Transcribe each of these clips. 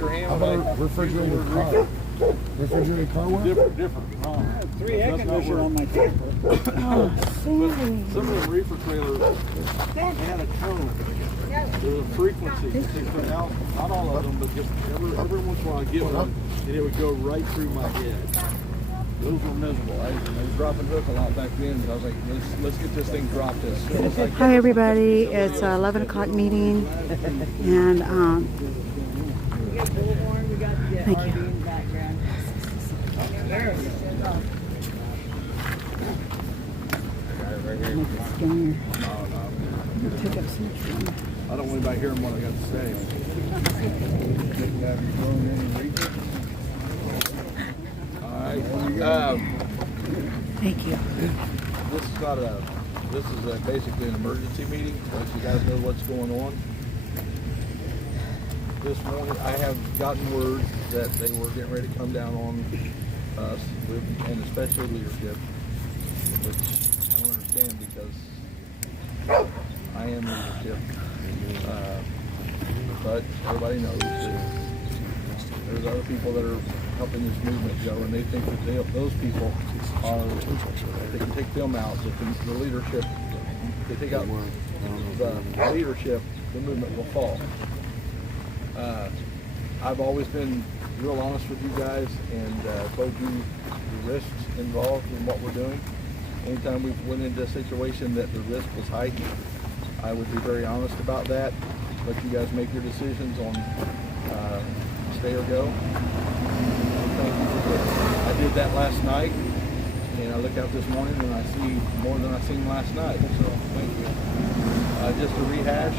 your hand How when about I refrigerated use the car? word Refrigerated car wash? different. Wrong. I had 3 air That's not conditioners where- on my camper. Oh, Sandy. Some of the reefer trailers had a tone. There's a frequency. They put out, not all of them, but just every once in a while I get one, and it would go right through my head. Those were miserable. I was dropping hook a lot back then, but I was like, let's get this thing dropped as soon as I can. Hi everybody, it's 11 o'clock meeting, and thank you. Pick up some food. I don't want anybody hearing what I got to say. All right. Thank you. This is basically an emergency meeting, to let you guys know what's going on. This morning, I have gotten word that they were getting ready to come down on us, and especially leadership, which I don't understand because I am leadership. But everybody knows there's other people that are helping this movement go, and they think that those people are, they can take them out, but the leadership, they take out the leadership, the movement will fall. I've always been real honest with you guys and told you the risks involved in what we're doing. Anytime we went into a situation that the risk was heightened, I would be very honest about that. Let you guys make your decisions on stay or go. I did that last night, and I look out this morning and I see more than I seen last night. So thank you. Just to rehash,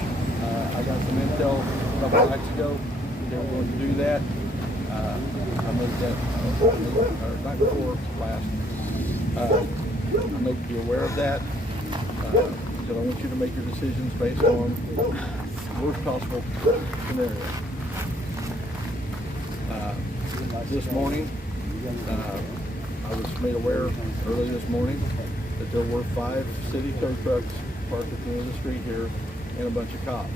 I got some intel a couple nights ago. They were going to do that. I made that night before last. I made you aware of that because I want you to make your decisions based on worst possible scenario. This morning, I was made aware early this morning that there were 5 city tow trucks parked at the end of the street here and a bunch of cops.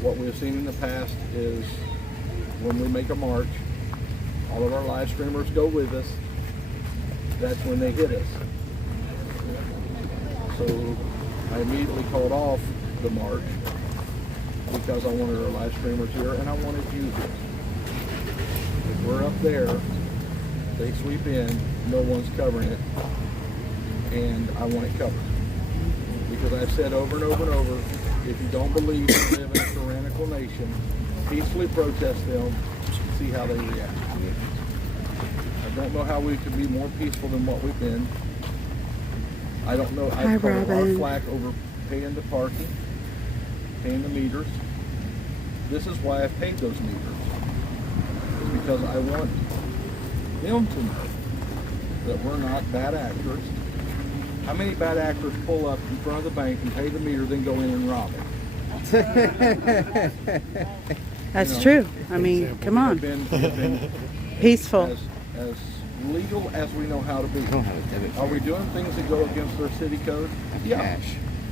What we have seen in the past is when we make a march, all of our live streamers go with us. That's when they hit us. So I immediately called off the march because I wanted our live streamers here and I wanted you here. If we're up there, they sweep in, no one's covering it, and I want it covered. Because I've said over and over and over, if you don't believe we live in a tyrannical nation, peacefully protest them, see how they react. I don't know how we could be more peaceful than what we've been. I don't know. I've caught a lot of flack over paying the parking, paying the meters. This is why I've paid those meters. It's because I want them to know that we're not bad actors. How many bad actors pull up in front of the bank and pay the meter, then go in and rob it? That's true. I mean, come on. Been Peaceful. as legal as we know how to be. Are we doing things that go against our city code? Yeah,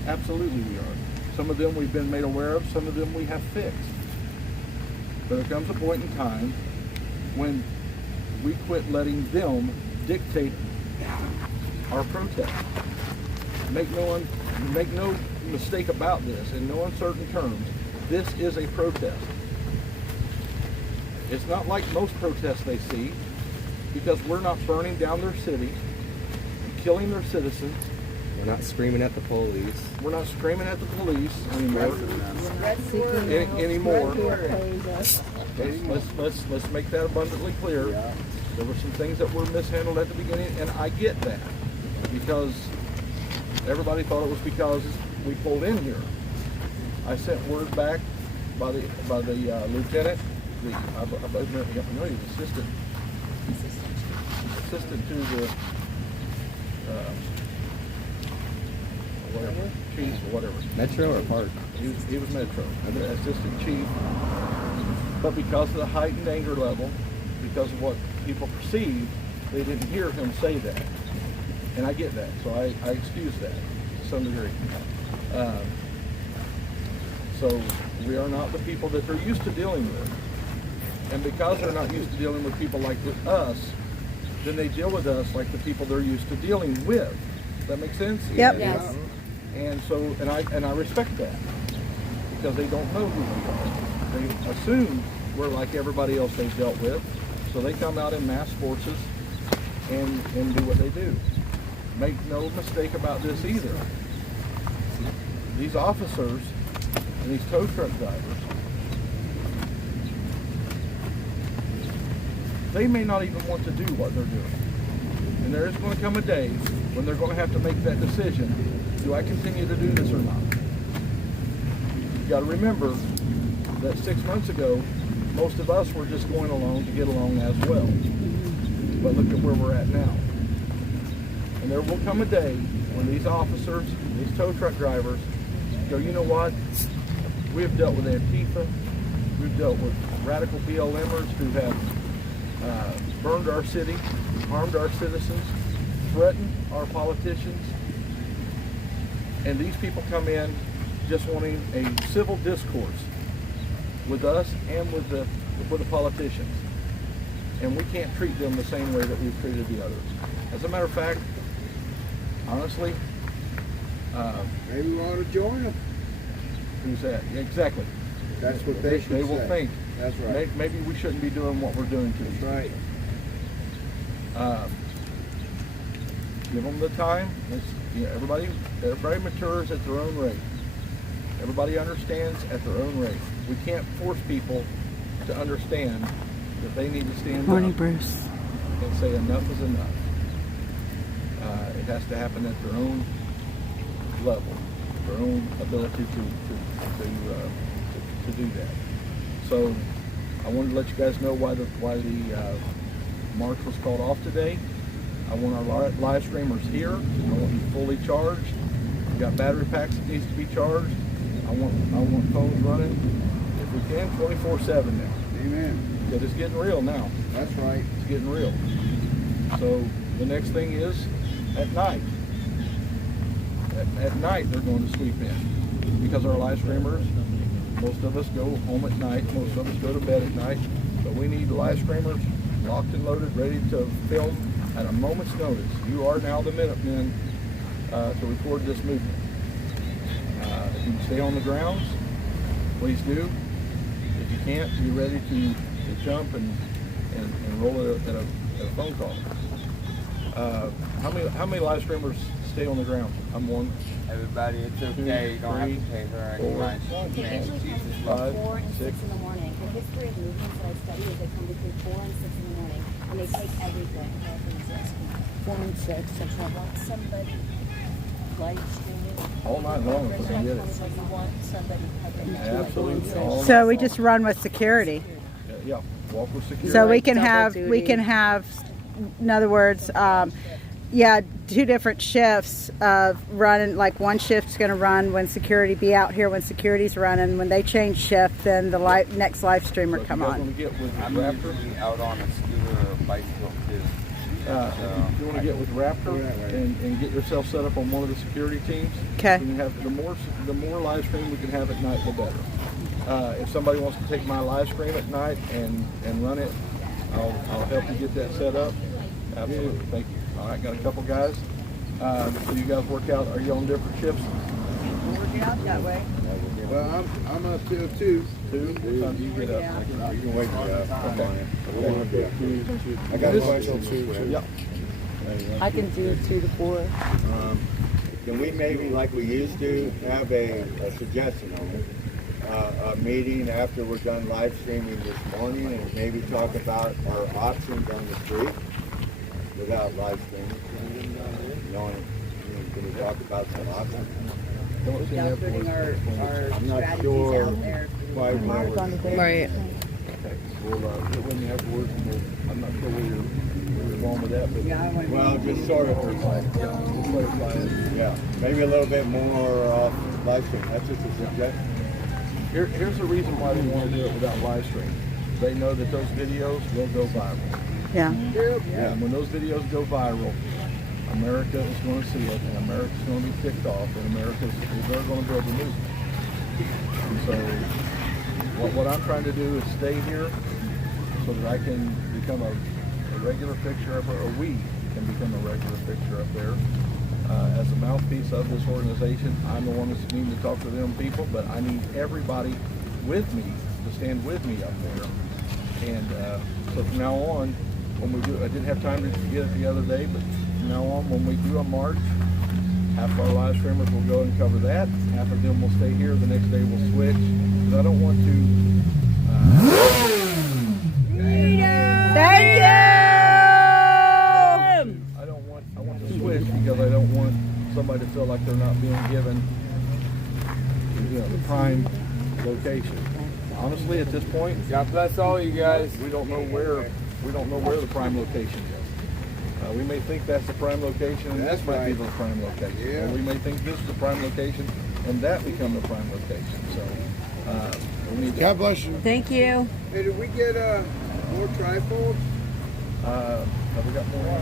absolutely we are. Some of them we've been made aware of, some of them we have fixed. But there comes a point in time when we quit letting them dictate our protest. Make no mistake about this, in no uncertain terms, this is a protest. It's not like most protests they see, because we're not burning down their city, killing their citizens. We're not screaming at the police. We're not screaming at the police anymore. Let's make that abundantly clear. There were some things that were mishandled at the beginning, and I get that, because everybody thought it was because we pulled in here. I sent word back by the lieutenant, I know he's assistant to the whatever, chief or whatever. Metro or Park? He was Metro, assistant chief. But because of the heightened anger level, because of what people perceived, they didn't hear him say that. And I get that, so I excuse that to some degree. So we are not the people that they're used to dealing with. And because they're not used to dealing with people like with us, then they deal with us like the people they're used to dealing with. Does that make sense? Yep. Yes. And so, and I respect that because they don't know who we are. They assume we're like everybody else they've dealt with, so they come out in mass forces and do what they do. Make no mistake about this either. These officers and these tow truck drivers, they may not even want to do what they're doing. And there is going to come a day when they're going to have to make that decision. Do I continue to do this or not? You got to remember that 6 months ago, most of us were just going along to get along as well. But look at where we're at now. And there will come a day when these officers, these tow truck drivers, go, you know what? We have dealt with Antifa. We've dealt with radical BLMers who have burned our city, harmed our citizens, threatened our politicians. And these people come in just wanting a civil discourse with us and with the politicians. And we can't treat them the same way that we've treated the others. As a matter of fact, honestly, Maybe we ought to join them. who's that? Exactly. That's what they should say. They will think. That's right. Maybe we shouldn't be doing what we're doing to That's them. right. Give them the time. Everybody matures at their own rate. Everybody understands at their own rate. We can't force people to understand that they need to stand Morning, up Bruce. and say enough is enough. It has to happen at their own level, their own ability to do that. So I wanted to let you guys know why the march was called off today. I want our live streamers here. I want you fully charged. We got battery packs that needs to be charged. I want phones running, if we can, 24/7 now. Amen. Because it's getting real now. That's right. It's getting real. So the next thing is at night. At night they're going to sweep in. Because our live streamers, most of us go home at night, most of us go to bed at night. But we need live streamers locked and loaded, ready to film at a moment's notice. You are now the Minutemen to record this movement. If you can stay on the grounds, please do. If you can't, be ready to jump and roll at a phone call. How many live streamers stay on the ground? I'm one. Everybody, it's okay. You don't have to pay her any four, mind. They usually come between 4 and 6 in the morning. The history of movements that I study is they come between 4 and 6 in the morning, and they take everything. 4 and 6. So I want somebody live streaming All night long if we can get it. So you want somebody covering Absolutely. all So night we long. just run with security. Yeah, walk with security. So we can Double have, duty. in other words, two different shifts of running. Like one shift's going to run when security be out here when security's running. When they change shift, then the next live So streamer if you come guys on. want to get with I'm Raptor, usually out on a scooter or a bicycle too. if you want to get with Raptor and get yourself set up on one of the security teams, Okay. you can have the more live stream we can have at night, the better. If somebody wants to take my live stream at night and run it, I'll help you get that set up. Absolutely, thank you. All right, got a couple guys. So you guys work out. Are you on different shifts? Work it out that way. Well, I'm up till 2. Two? What time do you get up? You can wake me up. Okay. I got a question too. Yeah. I can do 2 to 4. Can we maybe, like we used to, have a suggestion on it? A meeting after we're done live streaming this morning and maybe talk about our options on the street without live streaming? Can we talk about some options? Without putting our I'm not strategies sure out there. why we're... Right. Okay. We'll get with me afterwards. I'm not sure where you're going with that, but Yeah, I want to Well, just sort of, we'll clarify it. yeah, maybe a little bit more off live stream. That's just a suggestion. Here's the reason why they want to do it without live stream. They know that those videos will go viral. Yeah. And when those videos go viral, America is going to see it, and America's going to be ticked off, and they're going to build a movement. And so what I'm trying to do is stay here so that I can become a regular fixture up there, or we can become a regular fixture up there. As a mouthpiece of this organization, I'm the one that's needing to talk to them people, but I need everybody with me to stand with me up there. And so from now on, when we do, I didn't have time to get it the other day, but from now on, when we do a march, half of our live streamers will go and cover that. Half of them will stay here. The next day we'll switch. Because I don't want to. Thank you. I want to switch because I don't want somebody to feel like they're not being given, the prime location. Honestly, at this point, God bless all you guys. we don't know where the prime location is. We may think that's the prime location, and That's this might be right. the prime location. Yeah. Or we may think this is the prime location, and that become the prime location. So we need to. God bless you. Thank you. Hey, did we get more trifolds? Have we got more?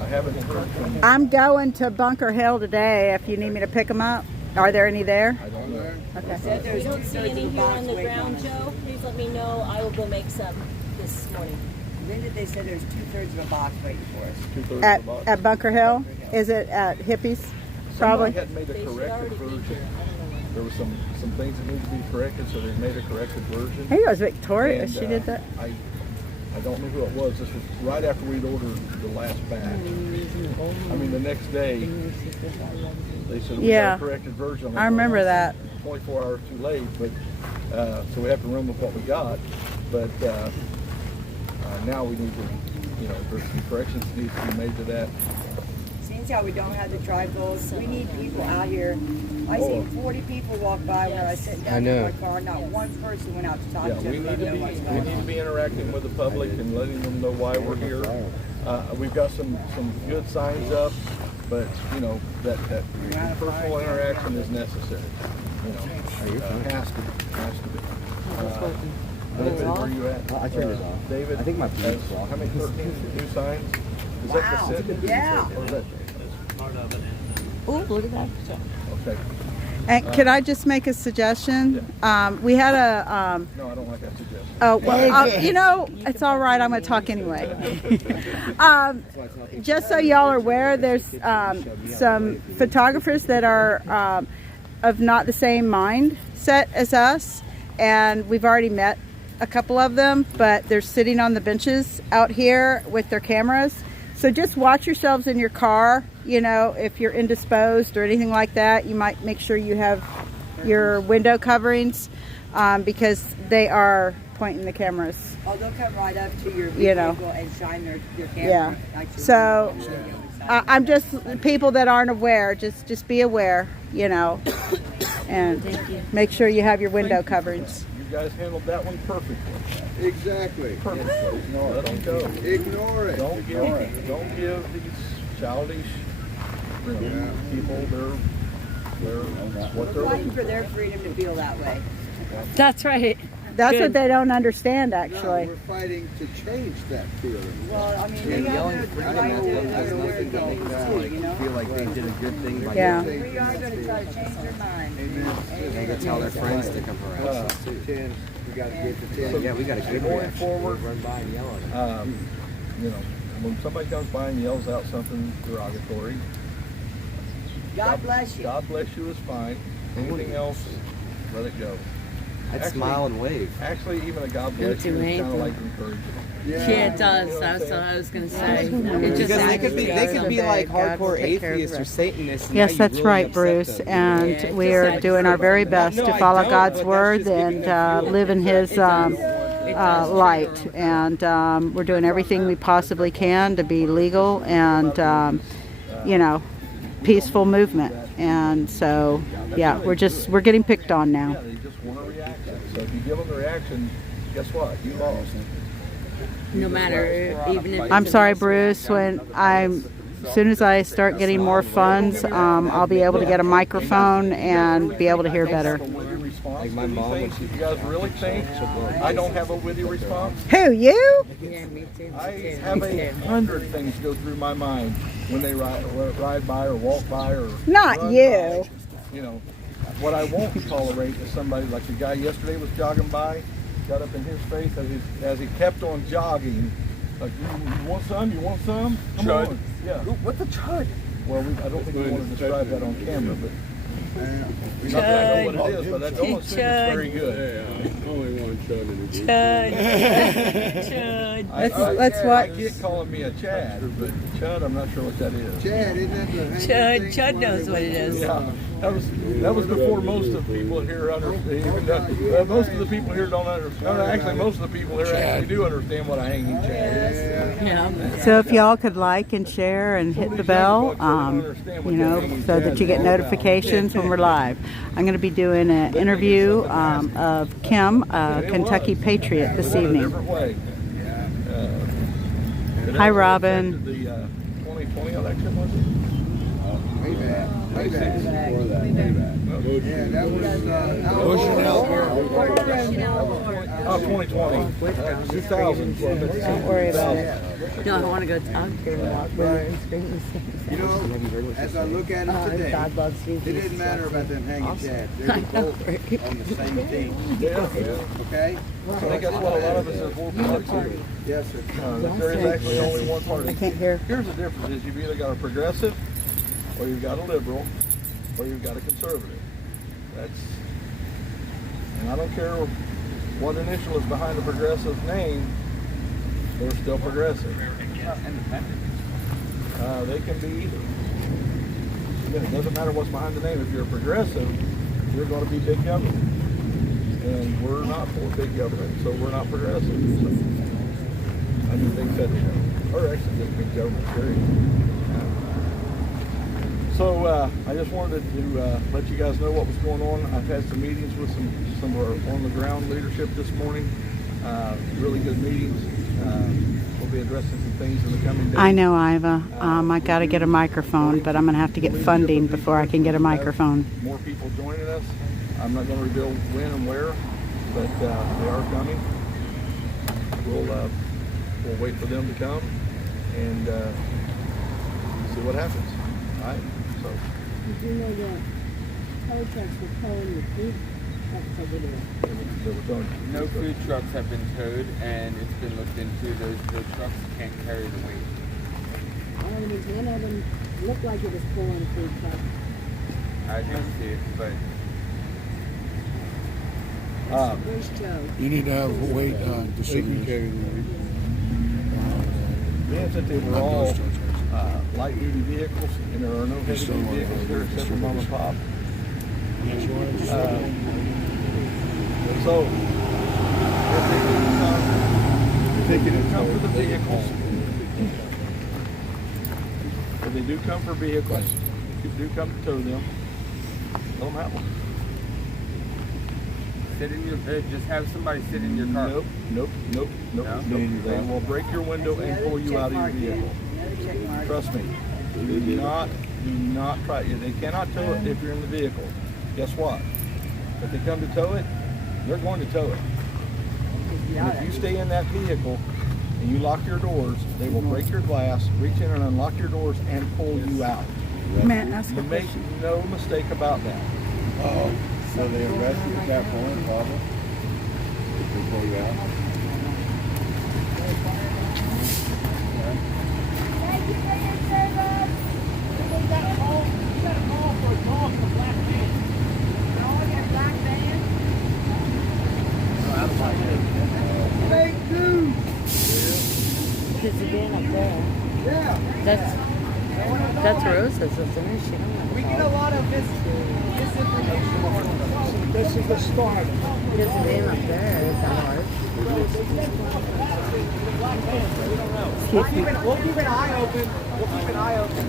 I haven't heard from. I'm going to Bunker Hill today. If you need me to pick them up, are there any there? I don't know. Okay. If you don't see any here on the ground, Joe, please let me know. I will go make some this morning. When did they say there's 2/3 of a box waiting for us? 2/3 At, of the box. at Bunker Hill? Is it at Hippies? Probably. Somebody had made a They should corrected already be version. here. I don't know when. There were some things that needed to be corrected, so they made a corrected version. I think it was Victoria. And, She did that. I don't know who it was. This was right after we'd ordered the last batch. I mean, the next day, they said we Yeah. got a corrected version. I remember that. 24 hours too late, but so we have to run with what we got. But now we need to, there's some corrections that need to be made to that. Seems how we don't have the trifolds. We need people out here. I Oh. seen 40 people walk by when I was sitting I down know. in my car. Not one person went out to talk Yeah, to we them. need to Know what's be going on. interacting with the public and letting them know why we're here. We've got some good signs up, but that personal interaction is necessary. Has to be. David, where are you at? I turned it off. David, I think my has Bluetooth's off. how many 13 new signs? Is that Wow. the set? Yeah. Or is that? Oh, look at that. Okay. And could I just make a suggestion? We had a. No, I don't like that suggestion. Oh, well, it's all right. I'm going to talk anyway. Just so y'all are aware, there's some photographers that are of not the same mindset as us, and we've already met a couple of them, but they're sitting on the benches out here with their cameras. So just watch yourselves in your car. If you're indisposed or anything like that, you might make sure you have your window coverings because they are pointing the cameras. Oh, they'll come right up to your You know. vehicle and shine their camera. Yeah. at you. So I'm just people that aren't aware. Just be aware, and make sure you have your window coverings. You guys handled that one perfectly. Exactly. Perfectly. Let them go. Ignore it. Don't give these childish people what they're We're fighting looking for their freedom to feel that way. That's right. That's what they don't understand, No, actually. we're fighting to change that feeling. Well, I mean, they have the right to know where it goes too, Feel like they did a good thing by Yeah. We are going to try to change their mind. They can tell their friends to come harass us too. 10. We got to get to 10. Yeah, we got a good Going reaction. forward, Run by and yell at them. when somebody comes by and yells out something derogatory, God bless you. God bless you is fine. Anything else, let it go. I'd Actually- smile and wave. Actually, even a God bless you is kind of like encouraging. Yeah. Yeah, it does. That's what I was going to say. It just Because they could be like God will hardcore take care of atheists the or Satanists. and Yes, now you that's really right, upset Bruce. them. And Yeah, we just are like- doing our very best No, to I follow don't, God's but that's word just giving and them fuel. live in His It does light. And we're doing everything we possibly can to be legal and, peaceful movement. And so, yeah, we're getting picked on now. Yeah, they just want a reaction. So if you give them the reaction, guess what? You lost. No matter, even if I'm it's a sorry, nice Bruce. As soon as I start getting more funds, I'll be able to get a microphone and be able to hear better. Like my mom when You guys really think I don't have a witty response? Who, you? Yeah, me too. I have 100 things go through my mind when they ride by or walk by or Not run you. by. What I won't tolerate is somebody like the guy yesterday was jogging by. got up in his face as he kept on jogging. Like, you want some? You want some? Come Chud. on. Yeah. What's a chud? Well, I don't think we want to describe that on camera, but And not that I know what it is, but I don't assume it's very good. Only one chud in the Let's watch. I get calling me a Chad, but Chud, I'm not sure what that is. Chad, isn't that the Chud knows what it is. Yeah, that was before most of the people here understand. Most of the people here don't understand. Actually, most of the people here actually do understand what a hanging Chad is. Yeah. So if y'all could like and share and hit the bell, you know, so that you get notifications when we're live. I'm going to be doing an interview of Kim, a Kentucky Patriot, this evening. Hi, Robin. The 2020 election, was it? way back. Way back. Yeah, that was Oh, 2020. 2000. Don't worry about it. No, I want to go talk to her about You know, as I look at it today, God loves you. it didn't matter about them hanging chads. They were both on the same team. Yeah. Okay? I think that's what a lot of us have worked hard to. Yes, sir. That there is actually only one party. I can't hear. Here's the difference: is you've either got a progressive, or you've got a liberal, or you've got a conservative. And I don't care what initial is behind the progressive name, they're still progressive. They can be. Again, it doesn't matter what's behind the name. If you're a progressive, you're going to be big government, and we're not for big government, so we're not progressive. So, I do big federal government, or actually just big government, period. So I just wanted to let you guys know what was going on. I've had some meetings with some of our on-the-ground leadership this morning. Really good meetings. We'll be addressing some things in the coming days. I know, Iva. I got to get a microphone, but I'm going to have to get funding before I can get a microphone. More people joining us. I'm not going to reveal when and where, but they are coming. We'll wait for them to come and see what happens. All right. So. Did you know that protests were pulling the food trucks over there? No food trucks have been towed, and it's been looked into. Those trucks can't carry the weight. All of them, one of them looked like it was pulling a food truck. I didn't see it, but Where's Joe? You need to have a weight decision. Being that they were all light duty vehicles, and there are no heavy duty vehicles here except for mom and pop. So, if they do come for the vehicles, if they do come for vehicles, if you do come to tow them, let them have one. sit in your just have somebody sit in your car. Nope. No? They will break your window and pull you out of your vehicle. Trust me. Do not try it. They cannot tow it if you're in the vehicle. Guess what? If they come to tow it, they're going to tow it. And if you stay in that vehicle and you lock your doors, they will break your glass, reach in and unlock your doors, and pull you out. Matt, ask a Make question. no mistake about that. So they arrest you at that point, probably? If they pull you out? Kids are being up there. Yeah. That's Rosa's, isn't it? She don't have We get a lot of misinformation. This is the start. Kids are being up there. Is that hard? We'll keep an eye open. We'll keep an eye open.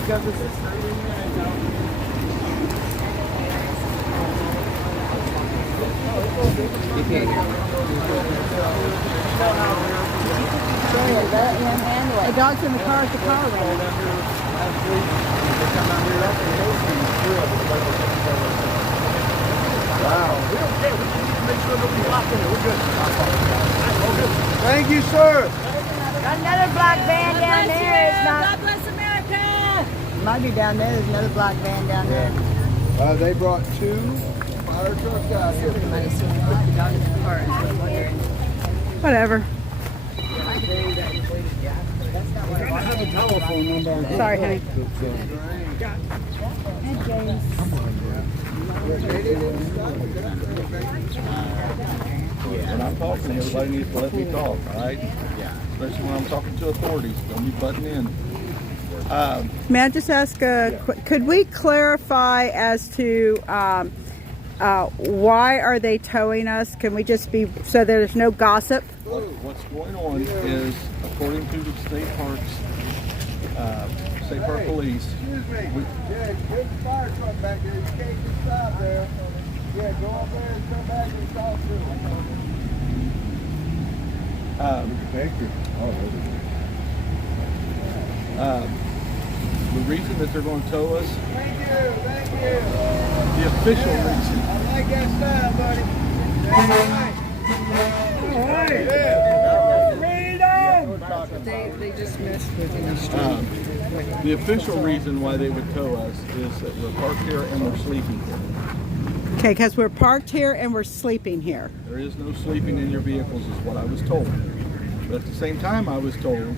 Because this is 30 minutes out. You can't hear me. The dog's in the car at the car range. Thank you, sir. Another black van down there is not. God bless America. Might be down there. There's another black van down there. They brought 2 fire trucks out here. Somebody put the dog in the car and so I'm wondering. Whatever. I have a telephone number. Sorry, honey. When I'm talking, everybody needs to let me talk, all right? Especially when I'm talking to authorities. Don't be butting in. May I just ask, could we clarify as to why are they towing us? Can we just be, so there's no gossip? What's going on is, according to the state park police, Excuse me. Yeah, there's a fire truck back there. You can't just stop there. Yeah, go up there and come back and talk to them. Thank you. The reason that they're going to tow us, Thank you. the official reason, I like that style, buddy. They just messed with the street. the official reason why they would tow us is that we're parked here and we're sleeping here. Okay, because we're parked here and we're sleeping here. There is no sleeping in your vehicles is what I was told. But at the same time I was told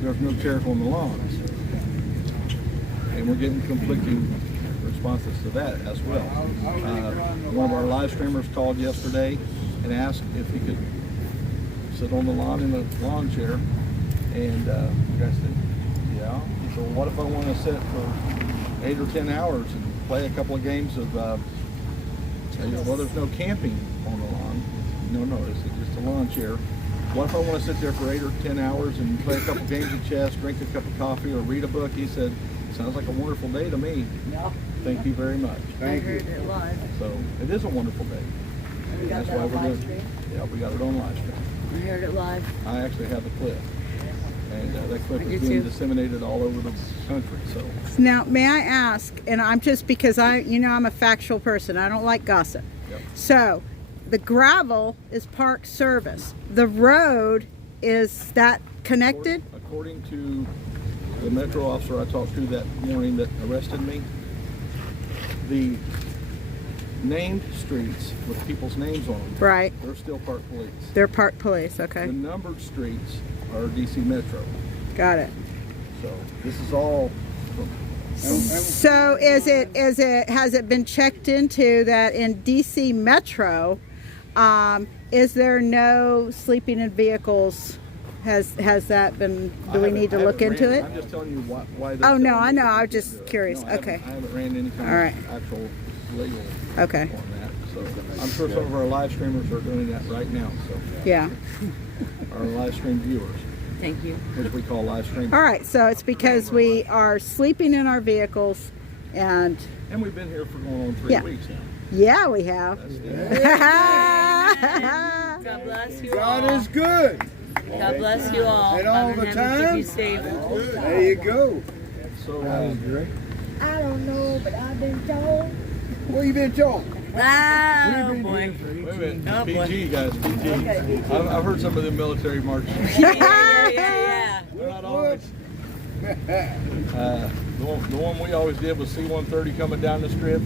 there's no chairs on the lawns. And we're getting conflicting responses to that as well. One of our live streamers called yesterday and asked if he could sit on the lawn in a lawn chair. And the guy said, yeah. So what if I want to sit for 8 or 10 hours and play a couple of games of, well, there's no camping on the lawn. No, it's just a lawn chair. What if I want to sit there for 8 or 10 hours and play a couple games of chess, drink a cup of coffee, or read a book? He said, sounds like a wonderful day to me. No. Thank you very much. Thank you. It live. So it is a wonderful day. We got that on live stream. Yeah, we got it on live stream. We heard it live. I actually have the clip. And that clip I is do being too. disseminated all over the country. So Now, may I ask, and I'm just because I'm a factual person. I don't like gossip. Yep. So, the gravel is park service. The road, is that connected? according to the metro officer I talked to that morning that arrested me, the named streets with people's names on them, Right. they're still park police. They're park police. Okay. The numbered streets are DC Metro. Got it. So this is all from So has it been checked into that in DC Metro, is there no sleeping in vehicles? Has that been, do we need to look into it? I'm just telling you why Oh, no, I know. I was just curious. No, I haven't- Okay. I haven't ran any kind All right. of actual legal Okay. on that. So I'm sure some of our live streamers are doing that right now. So Yeah. our live stream viewers, Thank you. which we call live stream. All right. So it's because we are sleeping in our vehicles, and And we've been here for going on 3 Yeah. weeks now. yeah, we have. God bless you God all. is good. God bless you all. And all Father the in heaven, time? keep you safe. There you go. So I don't know, but I've been told. What you been told? Ah, oh boy. wait a minute, Oh, boy. PG guys, PG. I've heard some of the military marches. Yeah. They're not always. The one we always did was C-130 coming down the strip.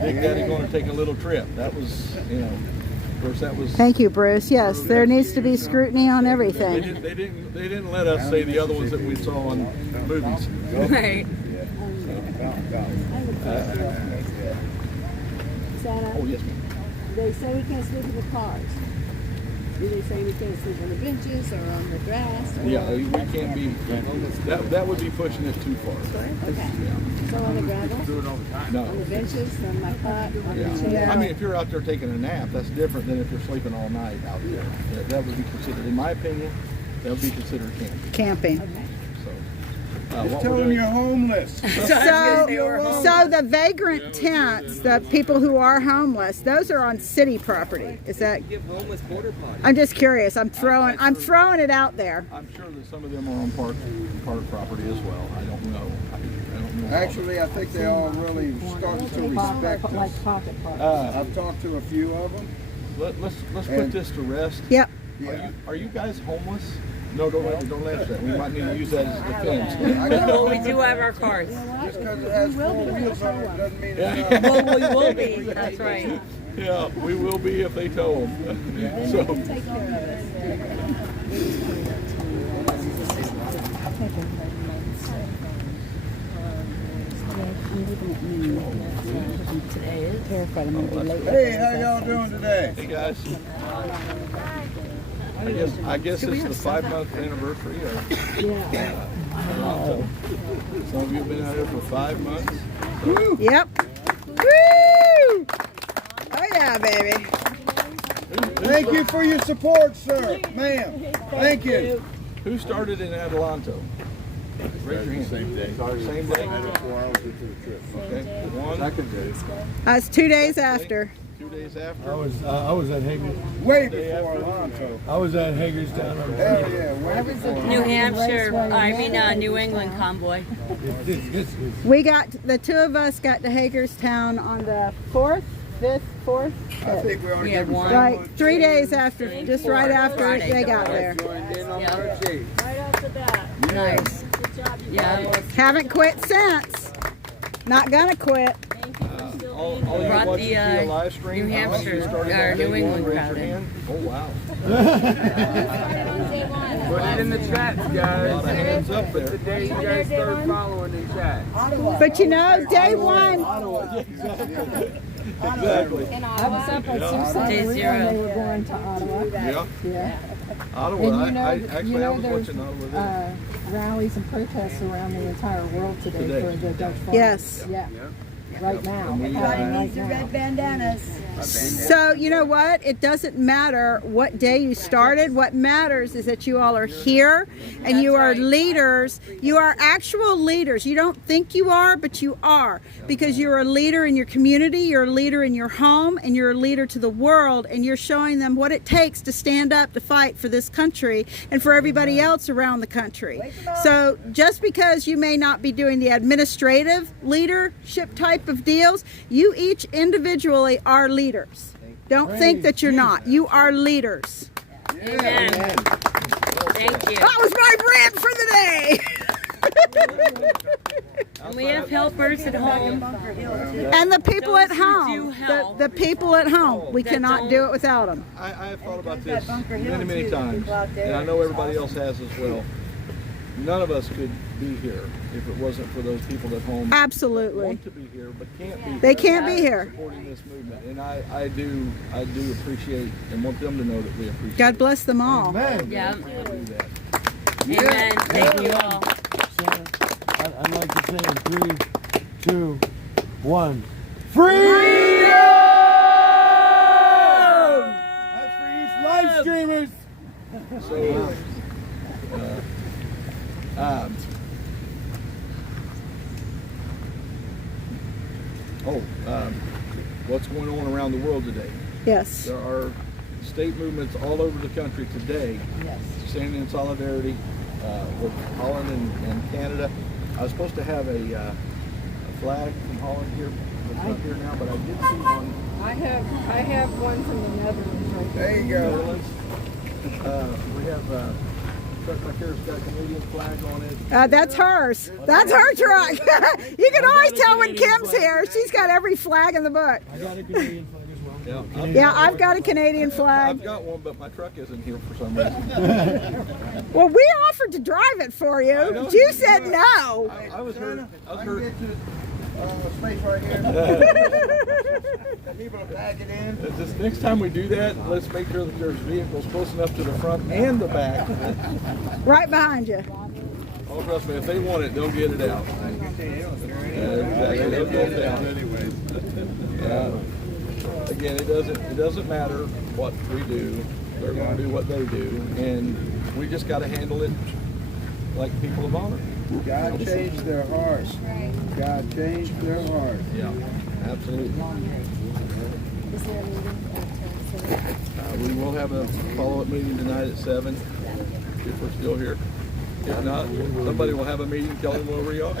Big Daddy going to take a little trip. That was, of course, that was. Thank you, Bruce. Yes, there needs to be scrutiny on They everything. didn't let us say the other ones that we saw on movies. Right. Santa, Oh yes, ma'am. they say we can't sleep in the cars. Do they say we can't sleep on the benches or on the grass? Or Yeah, we can't be. That would be pushing it too far. Okay. So on the gravel, on No. the benches, on my cot, on the Yeah. chair. I mean, if you're out there taking a nap, that's different than if you're sleeping all night out there. That would be considered, in my opinion, that would be considered camping. Camping. So, Just what tell we're them doing- you're homeless. So the vagrant tents, the people who are homeless, those are on city property. Is that? I'm just curious. I'm throwing it out there. I'm sure that some of them are on park property as well. I don't know. I don't know. Actually, I think they all really starting to respect us. Like pocket park. I've talked to a few of them. Let's put this to rest. Yep. Yeah. Are you guys homeless? No, don't laugh at that. We might need to use that as defense. Well, we do have our cars. Just because it has four wheels on it doesn't mean it's not. Well, we will be. That's right. Yeah, we will be if they tow them. So, Today is. Hey, how y'all doing today? hey guys. I guess it's the 5-month anniversary of Toronto. Some of you have been out here for 5 months. Yep. Woo! Oh yeah, baby. Thank you for your support, sir, ma'am. Thank you. Who started in Adelanto? Raise your hand. Same day. Same day. 4 hours into the trip. Okay. One. Second day. It's 2 days after. 2 days after. I was at Hager's. Way before Alonso. I was at Hager's down on. Hell yeah, way before. New Hampshire, New England convoy. We got the 2 of us got to Hagerstown on the 4th, 5th, 4th. I think we ought to We give had them one. Right, 3 days after, just right after Friday. they got there. Nice. Yeah. Haven't quit since. Not gonna quit. All you Brought watching the, via live stream, New how many of you Hampshire, started or on day New one? England Raise crowd your in. hand. Oh wow. Put it in the chat, A lot guys. of hands up there. Today you guys start following the chat. But you know, day one, Exactly. I was up at Day 0. Yeah. Ottawa. I actually I was watching Ottawa there. Rallies and protests around the entire world today, Today. for the Dutch farmers. yes. Yeah. Right now. bandanas. So you know what? It doesn't matter what day you started. What matters is that you all are here and you are leaders. You are actual leaders. You don't think you are, but you are, because you're a leader in your community, you're a leader in your home, and you're a leader to the world, and you're showing them what it takes to stand up to fight for this country and for everybody else around the country. So just because you may not be doing the administrative leadership type of deals, you each individually are leaders. Don't think that you're not. You are leaders. Amen. Thank you. That was my rant for the day. And we have helpers at home. And the people at Those who home. do help. The people at home. We cannot do it without them. I have thought about this many times, and I know everybody else has as well. None of us could be here if it wasn't for those people at home. Absolutely. Want to be here, but can't be. They can't be here. Supporting this movement, and I do appreciate and want them to know that we appreciate. God bless them all. Yeah. Do that. Amen. Thank you all. I'd like to say in 3, 2, 1. Freedom! That's for you live streamers. So, what's going on around the world today? Yes. There are state movements all over the country today, standing in solidarity with Holland and Canada. I was supposed to have a flag from Holland here, that's not here now, but I did see one. I have one from the Netherlands right there. There you go. Netherlands. We have truck back here that's got a Canadian flag on it. That's hers. That's her truck. You can always tell when Kim's here. She's got every flag in the book. I got a Canadian flag as well. Yeah, Yeah, I've got a Canadian flag. I've got one, but my truck isn't here for some reason. Well, we offered to drive it for you. know You you said no. I was hurt. I was I can hurt. get to space right here. The people pack it in. Just next time we do that, let's make sure that there's vehicles close enough to the front and the back. Right behind you. Oh, trust me, if they want it, they'll get it out. Exactly. They'll get it out anyways. Again, it doesn't matter what we do. They're going to do what they do, and we just got to handle it like people of honor. God changed their hearts. God changed their hearts. Yeah, absolutely. We will have a follow-up meeting tonight at 7, if we're still here. If not, somebody will have a meeting, tell them where we are.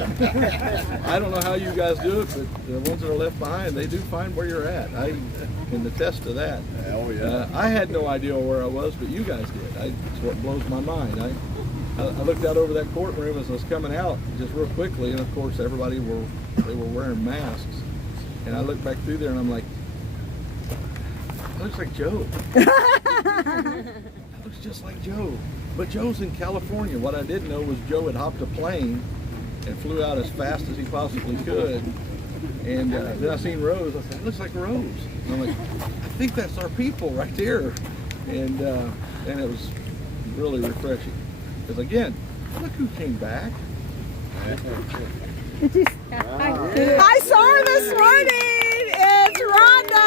I don't know how you guys do it, but the ones that are left behind, they do find where you're at. I can attest to that. Oh, yeah. I had no idea where I was, but you guys did. It's what blows my mind. I looked out over that courtroom as I was coming out, just real quickly, and of course everybody were wearing masks. And I looked back through there, and I'm like, that looks like Joe. That looks just like Joe. But Joe's in California. What I didn't know was Joe had hopped a plane and flew out as fast as he possibly could. And then I seen Rose. I said, it looks like Rose. And I'm like, I think that's our people right there. And it was really refreshing. Because again, look who came back. I saw her this morning. It's Rhonda.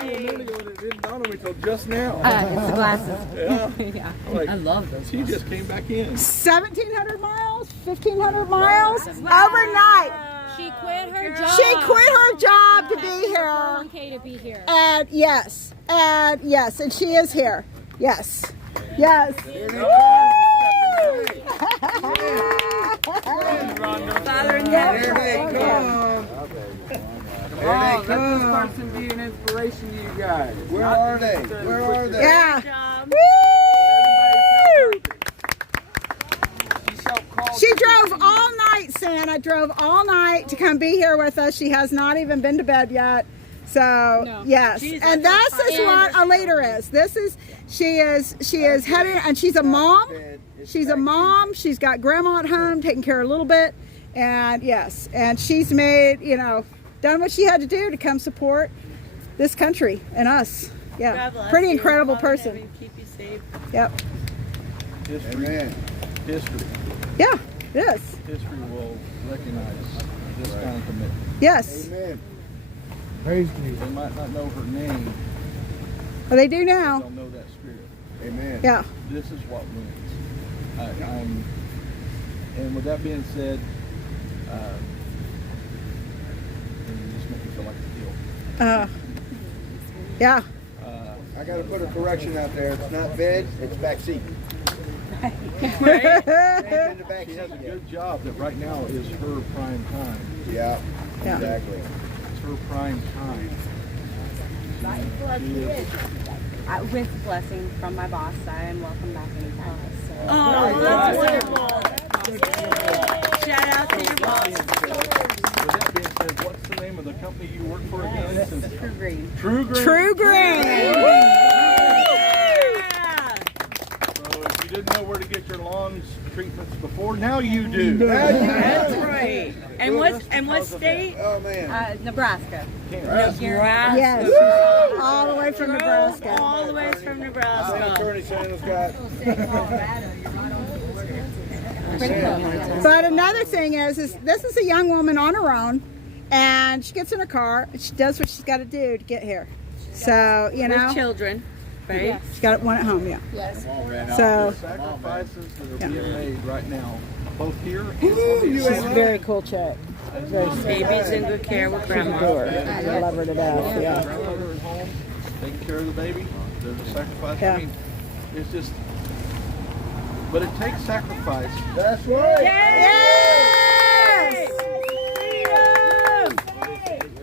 A minute ago, it didn't dawn on me till just now. It's the glasses. Yeah. Yeah. I'm like, I love those. she just came back in. 1,700 miles, 1,500 miles overnight. She quit her job. She quit her job to be here. Okay to be here. And yes, and she is here. Yes, yes. Father in Here they come. Let's start some being an inspiration to you guys. Where are they? Where are they? Yeah. Woo! She drove all night, Santa. Drove all night to come be here with us. She has not even been to bed yet. So yes, and this is what a leader is. She is heading, and she's a mom. She's a mom. She's got grandma at home taking care of a little bit, and yes, and she's made, done what she had to do to come support this country and us. Yeah, pretty incredible person. Keep you safe. Yep. History. Amen. History. Yeah, it is. History will recognize this kind of commitment. Yes. Amen. Praise be. They might not know her name, Well, they do now. they'll know that spirit. Amen. Yeah. This is what wins. And with that being said, you just make me feel like a deal. Yeah. I got to put a correction out there. It's not bed, it's back seat. She has a good job that right now is her prime time. Yeah, Yeah. exactly. It's her prime time. With blessing from my boss, I am welcome back anytime. So. Oh, that's wonderful. Shout out to your boss. With that being said, what's the name of the company you work for again? True Green. True Green. True Green. So if you didn't know where to get your lawn treatments before, now you do. That's right. And what state? Oh, man. Nebraska. Nebraska. Yes. All the way from Nebraska. All the way from My Nebraska. attorney Sanders got. But another thing is this is a young woman on her own, and she gets in her car and she does what she's got to do to get here. So With children, right? she's got one at home. Yeah. Yes. So Sacrifices that are being made right now, both here and she's a very cool chick. Baby's in good care with grandma. I love her to death. Yeah. grandmother at home, taking care of the baby. There's a sacrifice. Yeah. I mean, it's just, but it takes sacrifice. That's right. Yes.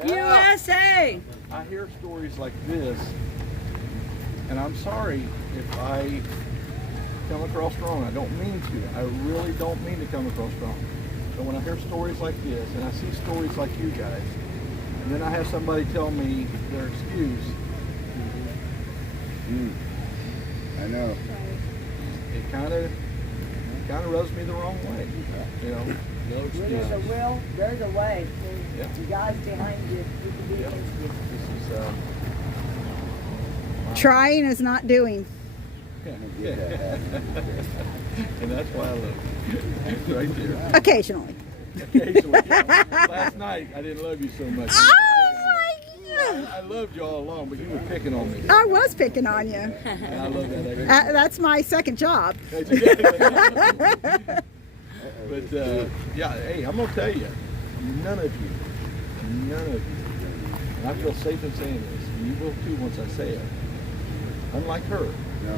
USA! I hear stories like this, and I'm sorry if I come across wrong. I don't mean to. I really don't mean to come across wrong. But when I hear stories like this, and I see stories like you guys, and then I have somebody tell me their excuse, I know. it kind of rubs me the wrong way. No excuse. There's a will, there's a way. Yeah. You guys behind you, you can do Yeah. things. This is Trying is not doing. yeah. And that's why I love you. Right there. Occasionally. Occasionally. Last night I didn't love you so much. I loved you all along, but you were picking on me. I was picking on you. And I love that. That's my second job. But yeah, hey, I'm gonna tell you, none of you, and I feel safe in saying this, and you will too once I say it, unlike her,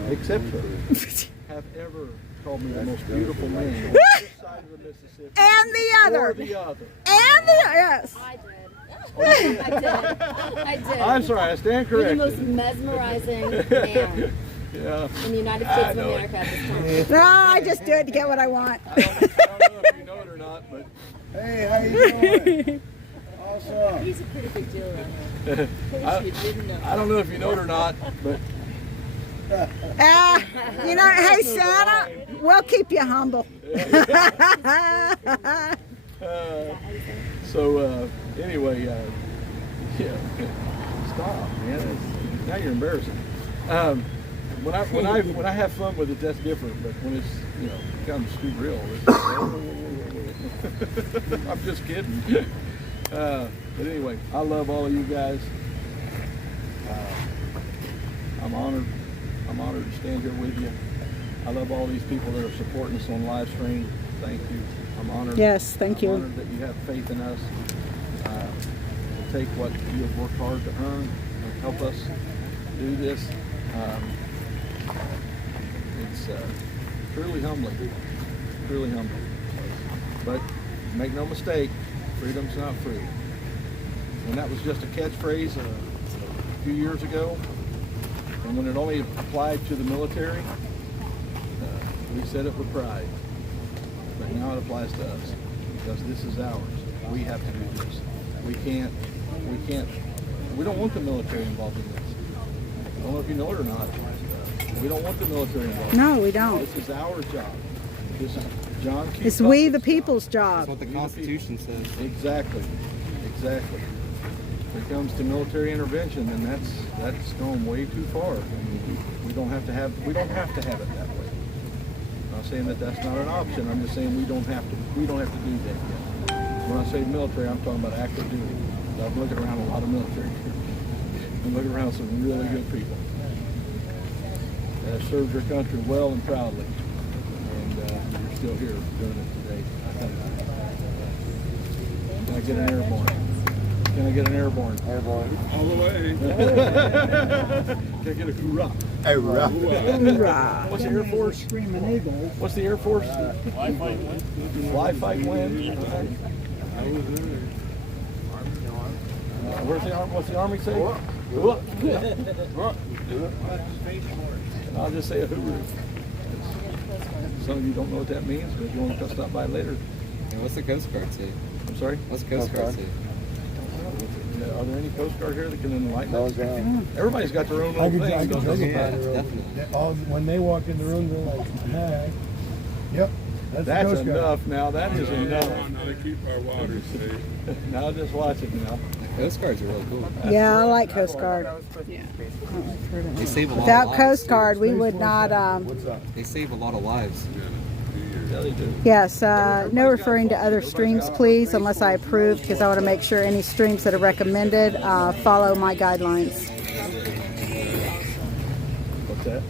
except her, have ever called me the most beautiful man on this side of the Mississippi. And the other. Or the other. And the yes. I did. I did. I'm sorry, I stand You're the corrected. most mesmerizing man Yeah. in the United States I of know it. America at this time. No, I just do it to get what I want. I don't know if you know it or not, but Hey, how you doing? Awesome. He's a pretty big deal around here. In case you didn't know. I don't know if you know it or not, but You know, hey Santa, we'll keep you humble. Anyway, yeah, stop, man. Now you're embarrassing. When I have fun with it, that's different. But when it's becomes too real, it's, I'm just kidding. But anyway, I love all of you guys. I'm honored. I'm honored to stand here with you. I love all these people that are supporting us on live stream. Thank you. I'm honored. Yes, thank you. I'm honored that you have faith in us. We'll take what you have worked hard to earn and help us do this. It's truly humbling. Truly humbling. But make no mistake, freedom's not free. And that was just a catchphrase a few years ago. And when it only applied to the military, we said it with pride. But now it applies to us because this is ours. We have to do this. We don't want the military involved in this. I don't know if you know it or not. We don't want the military involved. No, we don't. This is our job. This is John Q. It's we the Puckett's people's That's job. what the Constitution says. Exactly. Exactly. When it comes to military intervention, then that's going way too far. I mean, we don't have to have it that way. I'm not saying that that's not an option. I'm just saying we don't have to do that yet. When I say military, I'm talking about active duty. I've looked around a lot of military. I'm looking around some really good people that have served their country well and proudly. And you're still here doing it today. I thank you. Can I get an airborne? Can I get an airborne? Airborne. All the way. Can I get a hoorah? Hoorah. What's the Air Force? Screaming Eagle. What's the Air Force? Fly, fight, win. Where's the Army? What's the Army say? And I'll just say a hooroo. Some of you don't know what that means, but if you want to stop by later. And what's the Coast Guard say? I'm sorry? What's the Coast Guard say? Are there any Coast Guard here that can enlighten us? Everybody's got their own I little could, I thing. could don't tell they? you about it. Definitely. All, when they walk in the room, they're like, hi. Yep. That's the That's Coast Guard. enough now. That is enough. Now to keep our waters safe. Now just watch it now. Coast Guards are really cool. Yeah, I like Coast Guard. They save a lot Without of lives. Coast Guard, we would not. What's up? They save a lot of lives. Yeah, they do. Yes, no referring to other streams, please, unless I approve, because I want to make sure any streams that are recommended follow my guidelines. What's that?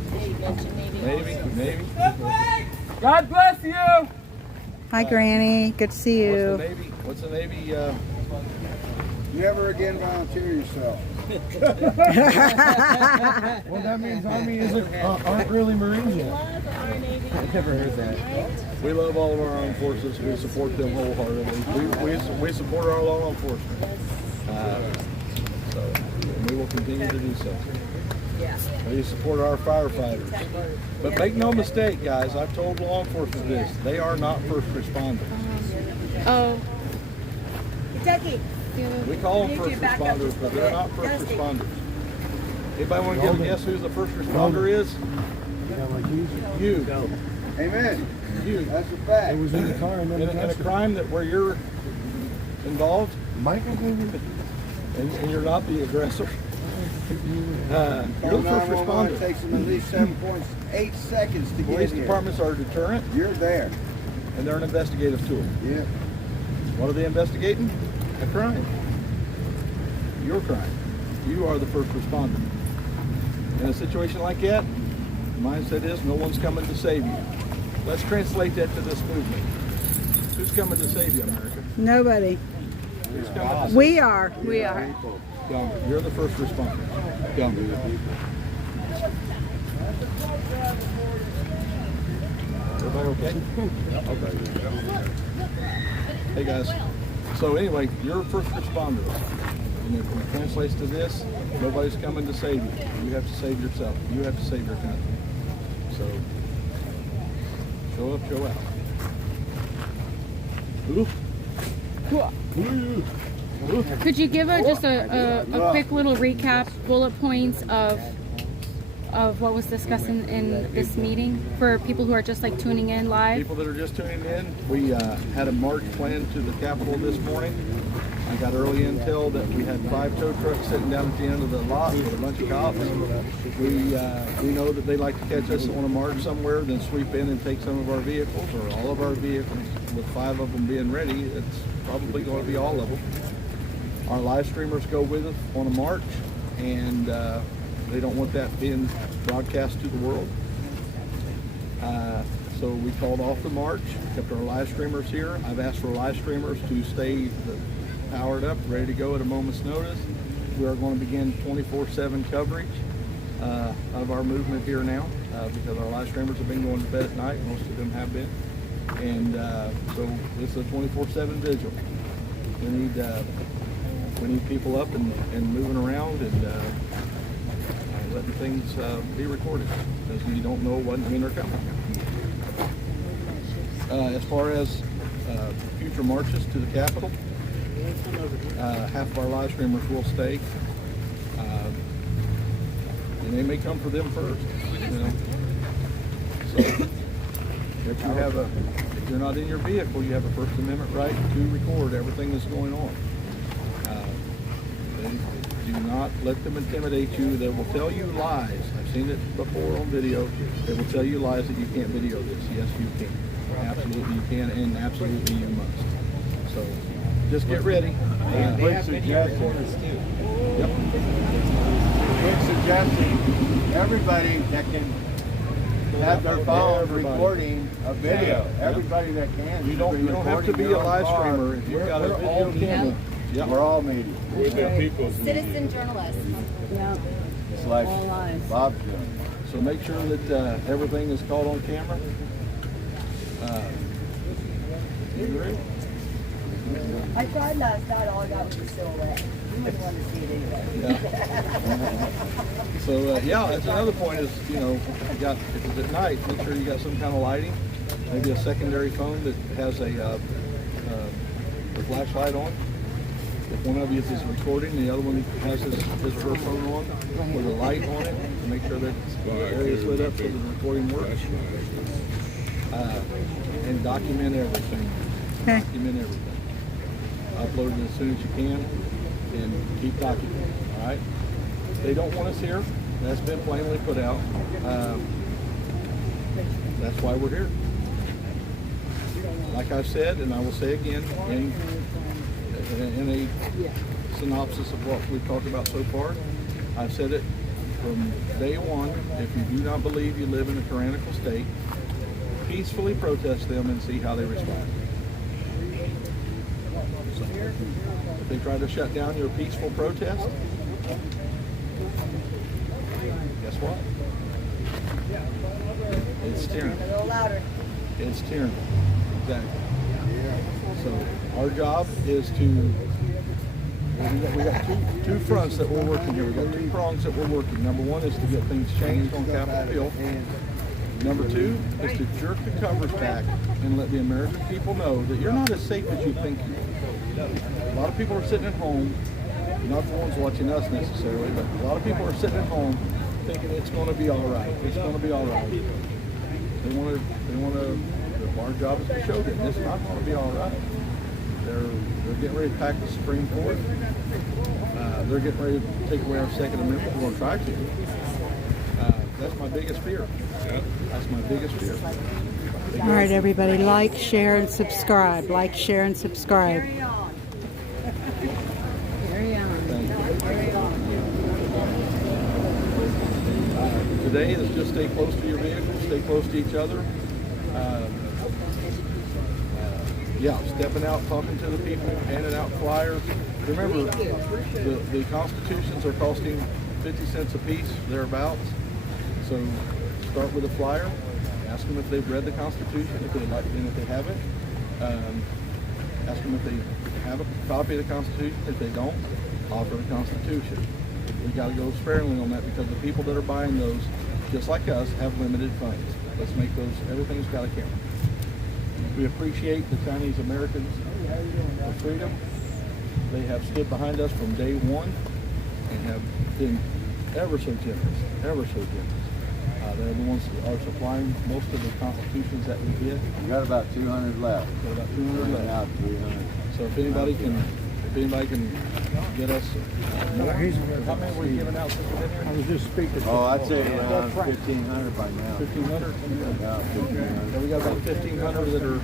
Navy. God bless you. Hi, Granny. Good to see you. What's the Navy? Never again volunteer yourself. Well, that means Army aren't really Marines yet. I've never heard that. We love all of our armed forces. We support them wholeheartedly. We support our law enforcement. So we will continue to do so. We support our firefighters. But make no mistake, guys, I've told law enforcement this. They are not first responders. Oh. Kentucky. We call them first responders, but they're not first responders. Anybody want to give a guess who the first responder is? Yeah, like You. Amen. You. That's a fact. it was in the car and In then a crime where you're involved Michael, baby. and you're not the aggressor. You're Call the first 911. It responder. takes them at least 7.8 seconds to Police get here. departments are a deterrent You're there. and they're an investigative tool. Yeah. What are they investigating? A crime. Your crime. You are the first responder. In a situation like that, the mindset is no one's coming to save you. Let's translate that to this movement. Who's coming to save you, America? Nobody. Who's coming to save We are. We are. you? You're the first responder. We're Everybody okay? Okay. Hey guys. So anyway, you're a first responder. And if it translates to this, nobody's coming to save you. You have to save yourself. You have to save your country. So show up, show out. Could you give just a quick little recap, bullet points of what was discussed in this meeting for people who are just like tuning in live? People that are just tuning in, we had a march planned to the Capitol this morning. I got early intel that we had 5 tow trucks sitting down at the end of the lot with a bunch of cops. We know that they like to catch us on a march somewhere, then sweep in and take some of our vehicles or all of our vehicles. With 5 of them being ready, it's probably going to be all of them. Our live streamers go with us on a march, and they don't want that being broadcast to the world. So we called off the march, kept our live streamers here. I've asked for live streamers to stay powered up, ready to go at a moment's notice. We are going to begin 24/7 coverage of our movement here now because our live streamers have been going to bed at night. Most of them have been. And so it's a 24/7 vigil. We need people up and moving around and letting things be recorded because you don't know when they're coming. As far as future marches to the Capitol, half of our live streamers will stay, and they may come for them first. You know, so that you have if you're not in your vehicle, you have a First Amendment right to record everything that's going on. Do not let them intimidate you. They will tell you lies. I've seen it before on video. They will tell you lies that you can't video this. Yes, you can. Absolutely you can, and absolutely you must. So just get ready. Quick suggestion. Yep. Quick suggestion. Everybody that can have their phone recording a video. Everybody that can. You don't have to be a live streamer if you've got a video camera. Yep. We're all media. Citizen journalists. Yeah. It's like All lies. Bob's doing. So make sure that everything is caught on camera. You agree? I tried last night, all I got was a silhouette. You wouldn't want to see it anyway. Yeah. So yeah, that's another point is, you know, if it's at night, make sure you got some kind of lighting, maybe a secondary phone that has a flashlight on. If one of you is recording, the other one has his or her phone on with a light on it to make sure that the area is lit up so the recording works. And document everything. Okay. Document everything. Upload it as soon as you can and keep documenting. All right. They don't want us here. That's been plainly put out. That's why we're here. Like I said, and I will say again, in a synopsis of what we've talked about so far, I've said it from day one. If you do not believe you live in a tyrannical state, peacefully protest them and see how they respond. So, if they try to shut down your peaceful protest, guess what? It's tyranny. A little louder. It's tyranny. Exactly. So our job is to, we got two fronts that we're working here. We've got 2 prongs that we're working. Number one is to get things changed on Capitol Hill. Number 2 is to jerk the covers back and let the American people know that you're not as safe as you think you are. A lot of people are sitting at home, not the ones watching us necessarily, but a lot of people are sitting at home thinking it's going to be all right. It's going to be all right. They want to. Our job is to show them it's not going to be all right. They're getting ready to pack the Supreme Court. They're getting ready to take away our Second Amendment. We're going to try to. That's my biggest fear. That's my biggest fear. All right, everybody, like, share, and subscribe. Like, share, and subscribe. Carry on. Today is just stay close to your vehicle, stay close to each other. Stepping out, talking to the people, handing out flyers. Remember, the constitutions are costing 50 cents a piece, thereabouts. So start with a flyer, Ask them if they've read the Constitution, if they like, and if they haven't, ask them if they have a copy of the Constitution. If they don't, offer the Constitution. We got to go sparingly on that because the people that are buying those, just like us, have limited funds. Let's make those. Everything's got to count. We appreciate the Chinese Americans for freedom. They have stood behind us from day one and have been ever so generous, ever so generous. They're the ones that are supplying most of the constitutions that we get. We got about 200 left. Got about 200 left. Out 300. So if anybody can get us more. How many were you giving out since we've been here? I was just speaking. Oh, I'd say around 1,500 by now. 1,500? Yeah, 1,500. Yeah, we got about 1,500 that are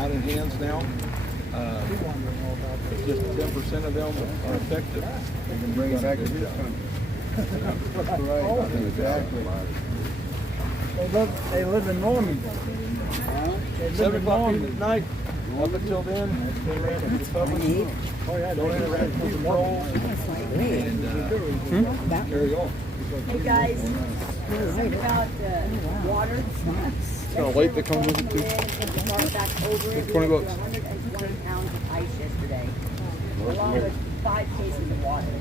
out in hands now. Just 10% of them are effective. You can bring it back to this country. That's right. Exactly. They live in Norman. 7 o'clock at night. Up until then, they ran the Republic. Don't interact with the patrol. And carry on. Hey guys, something about water. It's got a weight that comes with it too. 20 bucks. 120 pounds of ice yesterday, along with 5 cases of water.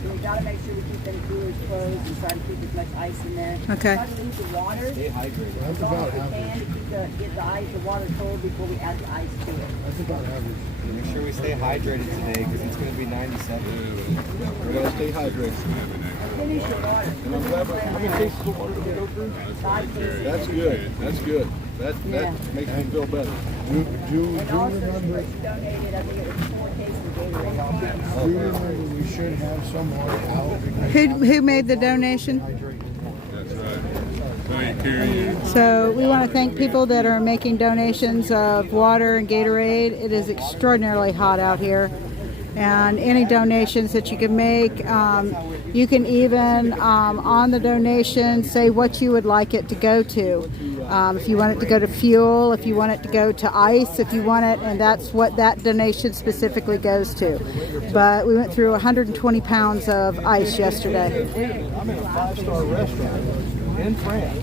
So we gotta make sure we keep them coolers closed and try to keep as much ice in there. Okay. Try to leave the water. Stay hydrated. As long as we can to keep the water cold before we add the ice to it. That's about average. Make sure we stay hydrated today because it's going to be 97. We gotta stay hydrated. Finish your water. And I'm glad. How many cases of water did we go through? 5 cases. That's good. That's good. That makes me feel better. And also, remember, she donated, I think it was 4 cases of Gatorade also. do you remember we should have some water out because Who made the donation? That's right. Thank you. So we want to thank people that are making donations of water and Gatorade. It is extraordinarily hot out here. And any donations that you can make, you can even on the donation say what you would like it to go to. If you want it to go to fuel, if you want it to go to ice, if you want it, and that's what that donation specifically goes to. But we went through 120 pounds of ice yesterday. I'm in a 5-star restaurant in France.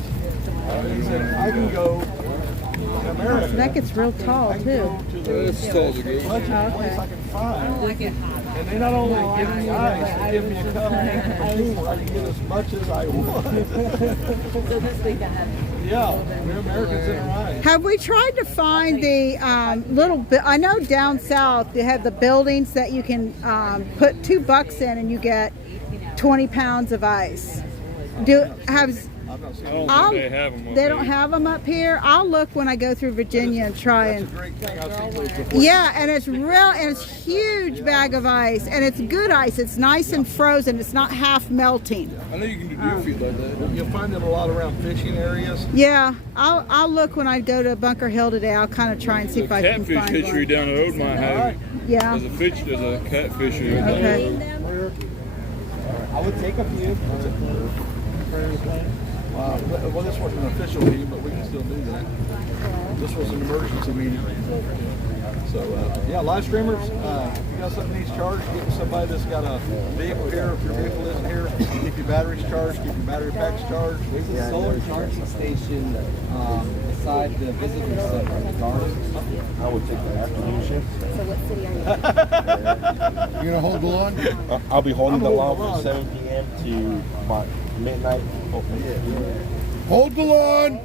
He said, I can go in America. That gets real tall too. To the budget place I can find. And they not only give me ice, they give me a cup and a machine where I can get as much as I want. So this week I have Yeah, we're Americans in our eyes. Have we tried to find the little bit? I know down south they have the buildings that you can put $2 in and you get 20 pounds of ice. I've not seen it. They don't have them up here. I'll look when I go through Virginia and try That's a and. great thing. I've seen those before. Yeah, and it's real, and it's huge bag of ice, and it's good ice. It's nice and frozen. It's not half melting. I know you can do deer feed like that. You'll find it a lot around fishing areas. Yeah, I'll look when I go to Bunker Hill today. I'll kind of try and see if I can Catfish find fishery one. down the road might have it. Yeah. There's a catfish here. Okay. I would take a few. Well, this wasn't an official meeting, but we can still do that. This was an emergency meeting. So, yeah, live streamers, if you got something that needs charged, get somebody that's got a vehicle here. If your vehicle isn't here, keep your batteries charged, keep your battery packs charged. There's a solar charging station beside the visitor center in the cars. I would take the afternoon shift. So what city are you in? You gonna hold the lawn? I'll be holding the holding lawn the from 7 p.m. to about midnight. Hold the lawn.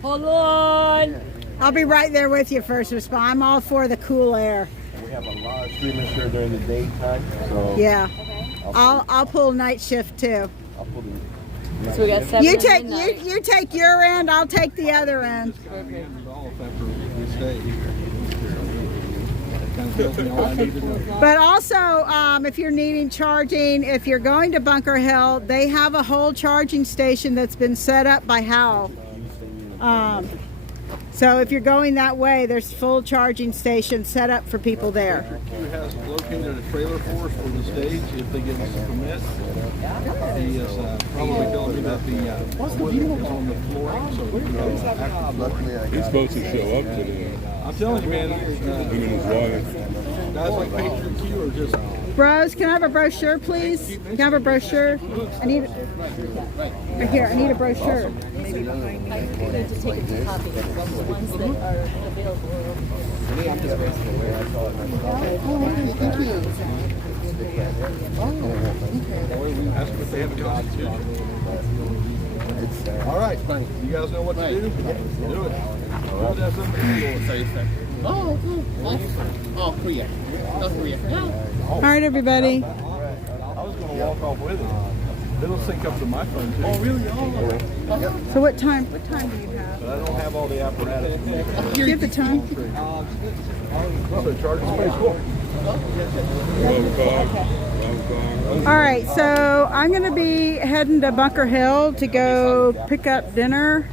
Hold on. I'll be right there with you, first responder. I'm all for the cool air. We have a lot of streamers here during the daytime, so Yeah. I'll pull night shift too. I'll pull the. So we got 7 You at take midnight. you take your end. I'll take the other end. After we stay. That kind of tells me all I need to know. But also, if you're needing charging, if you're going to Bunker Hill, they have a whole charging station that's been set up by Howell. So if you're going that way, there's full charging stations set up for people there. Q has located a trailer for us for the stage if they give us a permit. He is probably telling me that the equipment is on the flooring, so we can go. He's supposed to show up today. I'm telling you, man, Him and his wife. guys like Patriot Q are just. Bros, can I have a brochure, please? Can I have a brochure? I need right here. I need a brochure. maybe behind me. I'm going to take a few copies. The ones that are available are over here. Me, I'm just raising awareness. That's all I'm doing. Thank you. Ask if they have a job. All right, you guys know what to do? Do it. We'll have something. Oh, oh, Korea. North Korea. All right, everybody. I was going to walk off with it. It'll sync up to my phone too. Oh, really? Oh. So what time do you have? But I don't have all the apparatus. Give the time. So charging space, cool. All right, so I'm going to be heading to Bunker Hill to go pick up dinner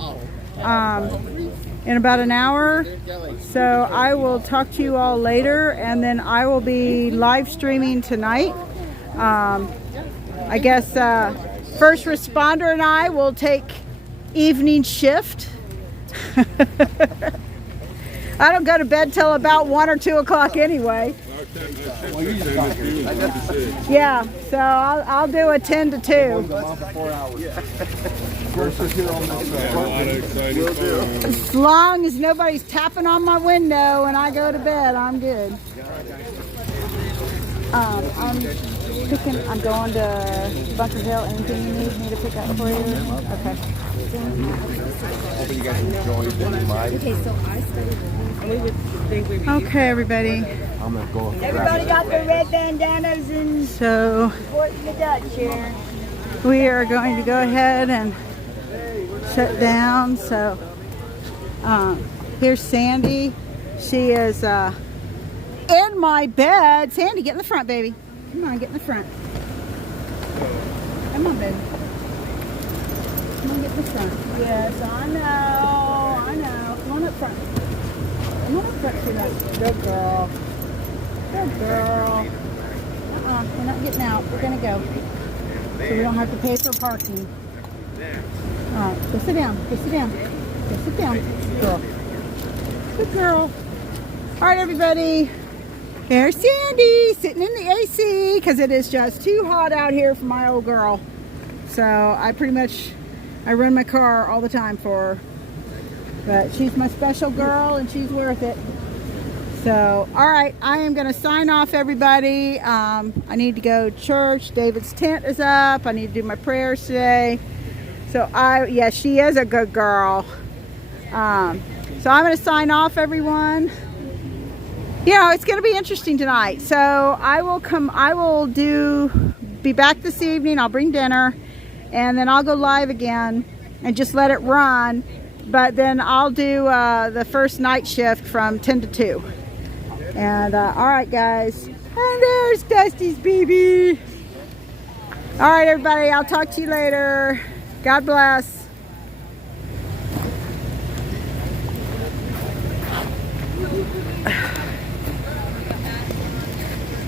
in about an hour. So I will talk to you all later, and then I will be live streaming tonight. I guess First Responder and I will take evening shift. I don't go to bed till about 1 or 2 o'clock anyway. Yeah, so I'll do a 10 to 2. As long as nobody's tapping on my window and I go to bed, I'm good. I'm going to Bunker Hill. Anything you need me to pick up for you? Okay. Hoping you guys enjoyed the live. Okay, so I started. Okay, everybody. I'm gonna go. Everybody got their red bandanas and So supporting the Dutch here. we are going to go ahead and shut down. So here's Sandy. She is in my bed. Sandy, get in the front, baby. Come on, get in the front. Come on, baby. Come on, get in the front. Yes, I know. Come on up front. Come on up front, sweetheart. Good girl. Good girl. We're not getting out. We're going to go. So we don't have to pay for parking. All right, go sit down. Go sit down. Go sit down. Good girl. Good girl. All right, everybody. There's Sandy sitting in the AC because it is just too hot out here for my old girl. So I run my car all the time for her. But she's my special girl and she's worth it. So, all right, I am going to sign off, everybody. I need to go to church. David's tent is up. I need to do my prayers today. So, yeah, she is a good girl. So I'm going to sign off, everyone. You know, it's going to be interesting tonight. So I will be back this evening. I'll bring dinner and then I'll go live again and just let it run. But then I'll do the first night shift from 10 to 2. And all right, guys. And there's Dusty's baby. All right, everybody. I'll talk to you later. God bless.